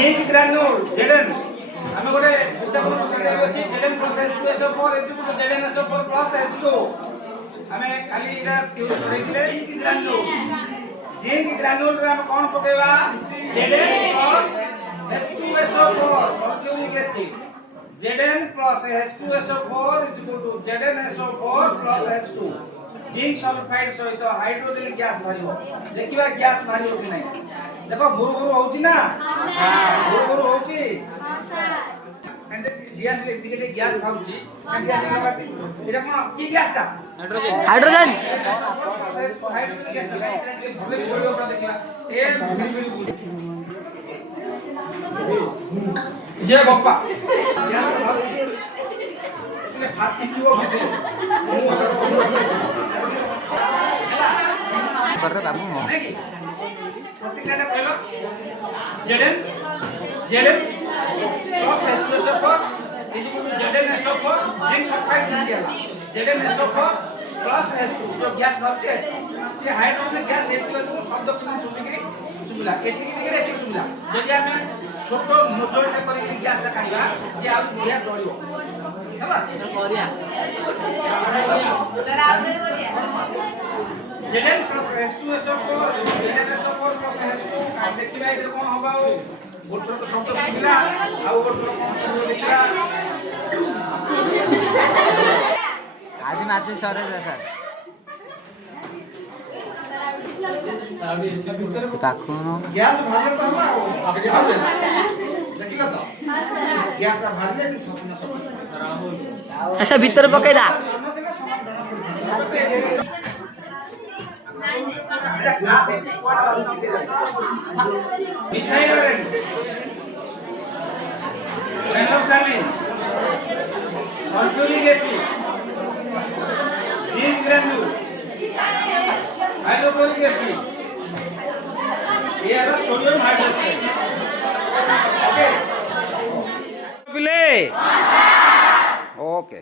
zinc ग्रानुल Jadon हमें गोटे पुस्तक पत्र अछि Jadon plus H2SO4 ZnSO4 plus H2 हमें खाली एटा यूज करैले जिंक ग्रानुल रे हम कोन पकेबा Zn plus H2SO4 sulphuric acid Zn plus H2SO4 ZnSO4 plus H2 zinc sulphide सहित हाइड्रोजन गैस भरिबो देखिबा गैस भरिबो कि नहीं देखो गुरु गुरु होउची ना हां गुरु गुरु होउची हां सर कंडे गैस टिके गैस भाउची कंडे आज लगाती एटा कोन की गैस ता हाइड्रोजन हाइड्रोजन गैस भले वीडियो पर देखिबा ए ये बप्पा हाथी की वो बेटे कर रहा बाबू प्रतिक्रिया कहलो Jadon plus H2SO4 ZnSO4 zinc sulphide दिया ZnSO4 प्लस H2 जो गैस भरते से हाइड्रोजन गैस देती है तो शब्द को सुनिकरी सुनिला एति के सुनिला जदि हम छोटो मोटर से करी गैस का काढिबा जे आ बढ़िया दौड़ियो हैबा सरिया तर आउ करे करिया Zn plus H2SO4 ZnSO4 plus H2 काट देखिबा इधर कोन होबा ओ मोटर तो शब्द सुनिला आ मोटर कोन सुनियो देखिबा आज नाचे सरे सर पाखुनो गैस भाले तो होला देखिला तो गैस का भाले अच्छा भीतर पकाई दा sulphuric acid zinc granule hydrochloric acid ये है सोडियम हाइड्रोक्साइड ओके पिले ओके